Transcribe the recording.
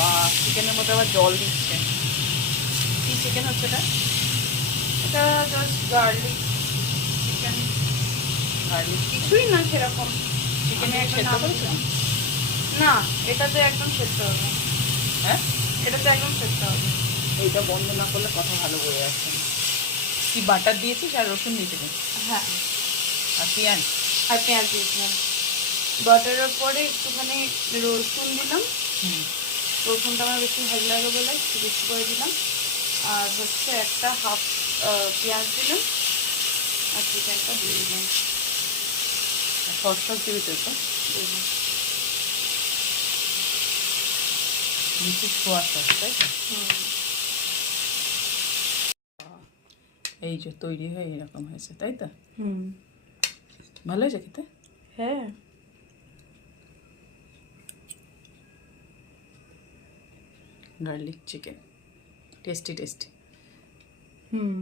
বাবা চিকেনের মধ্যে আবার জল দিচ্ছে। কি চিকেন হচ্ছে এটা? এটা জাস্ট গার্লিক চিকেন গার্লিক কিছুই না সেরকম। চিকেনে সেদ্ধ নাম না এটাতে একদম সেদ্ধ হবে। হ্যাঁ? এটাতে একদম সেদ্ধ হবে। এইটা বন্ধ না করলে কথা ভালো আসছে না। কি বাটার দিয়েছিস আর রসুন দিয়েছিস হ্যাঁ। আর পেঁয়াজ? আর পেঁয়াজ দিয়েছিলাম। বাটারের পরে একটুখানি রসুন দিলাম। হুম। রসুনটা আমার বেশি ভালো লাগে বলে একটু বেশি করে দিলাম। আর হচ্ছে একটা হাফ পেঁয়াজ দিলাম। আর চিকেনটা দিয়ে দিলাম। আর সস সস দিবি তো দিলাম। নিচে সোয়া সস তাই এই যে তৈরি হয়ে এরকম হয়েছে তাই তো? হুম। ভালো হয়েছে খেতে? হ্যাঁ। Garlic chicken tasty tasty hmm